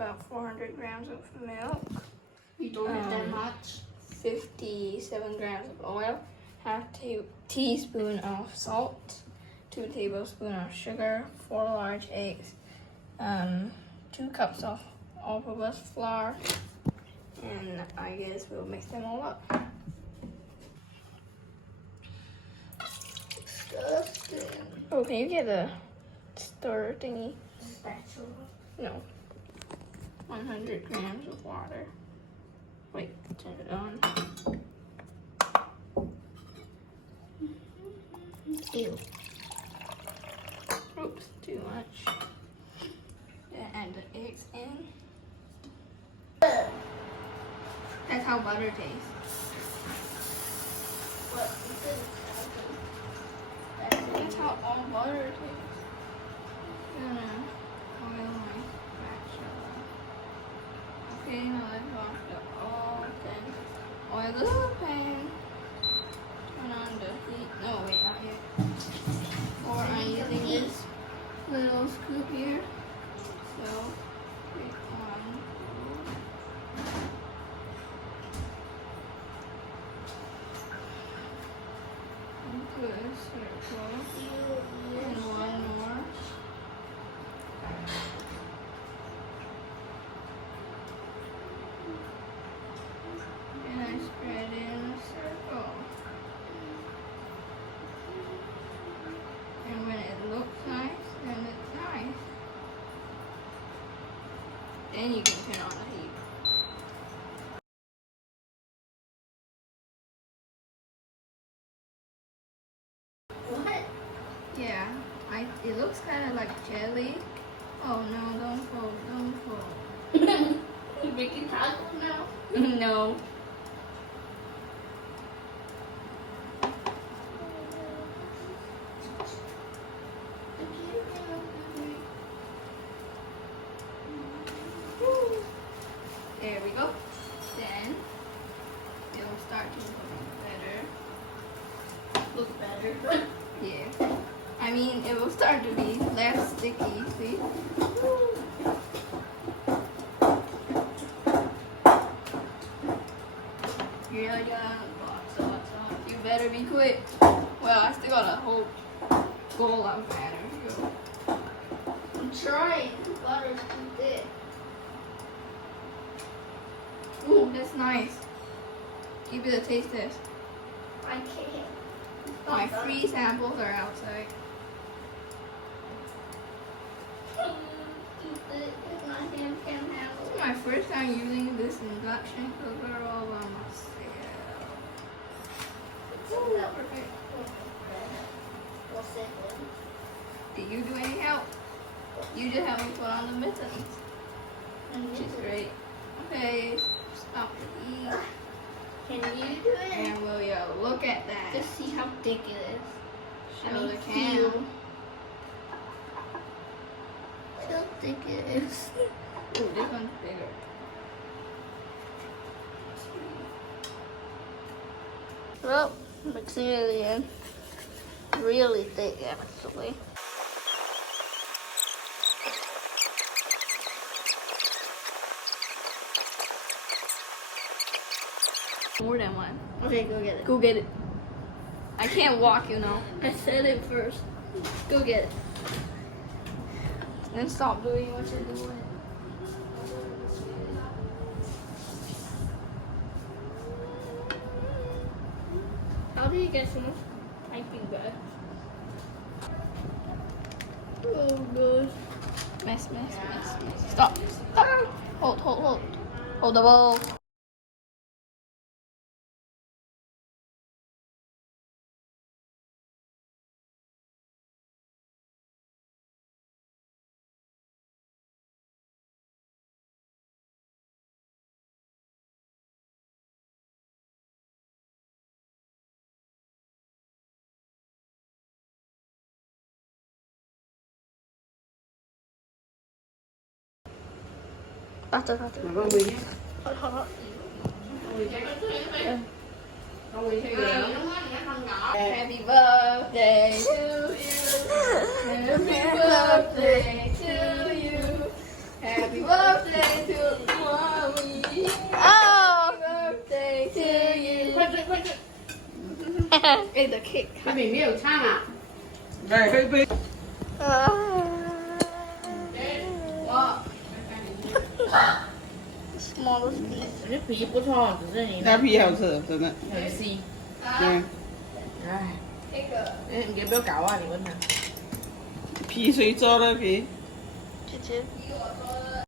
about 400 grams of milk. You don't need that much. 57 grams of oil, half teaspoon of salt, 2 tablespoons of sugar, 4 large eggs, 2 cups of all-purpose flour, and I guess we'll mix them all up. Disgusting. Oh, can you get a stir thingy? Spatula. No. 100 grams of water. Wait, turn it on. Ew. Oops, too much. Yeah, add the eggs in. That's how butter tastes. What is it? That's how all butter tastes. Gonna oil my spatula. Okay, now let's wash the oil. Then oil the pan. Turn on the heat. No, wait, not yet. Or I'm using this little scoop here. So, click on. Put a circle. And one more. And I spread in a circle. And when it looks nice, then it's nice. Then you can turn on the heat. What? Yeah, it looks kind of like jelly. Oh no, don't fold, don't fold. You making tacos now? No. There we go. Then it will start to look better. Look better. Yeah. I mean, it will start to be less sticky, see? You really got lots. You better be quick. Well, I still got a whole bowl of batter. Here. I'm trying. Butter's too thick. Ooh, that's nice. Give it a taste test. I can't. My free samples are outside. Too thick. My hand can't handle This it. is my first time using this induction cooker all by myself. Ooh, that perfect. What's it? Did you do any help? You just helped me put on the mittens, which is great. Okay, stop the heat. Can you do it? And will you look at that? Just see how thick it is. Show the feel. cam. See how thick it is. Ooh, this one's bigger. Well, mixing it in. Really thick, actually. More than one. Okay, go get it. Go get it. I can't walk, you know. I said it first. Go get it. Then stop doing what you're doing. How do you get so much piping back? Oh, gosh. Mess. Stop. Ah! Hold. Hold the bowl. After. Happy birthday to you. Happy birthday to you. Happy birthday 哎，the cake。这里没有唱啊。来，喝一杯。Smallest piece。这皮不错，只是你那皮好吃，真的。很稀。对，哎，那个你要不要搞啊？你问他。皮谁做的皮？姐姐。比我做的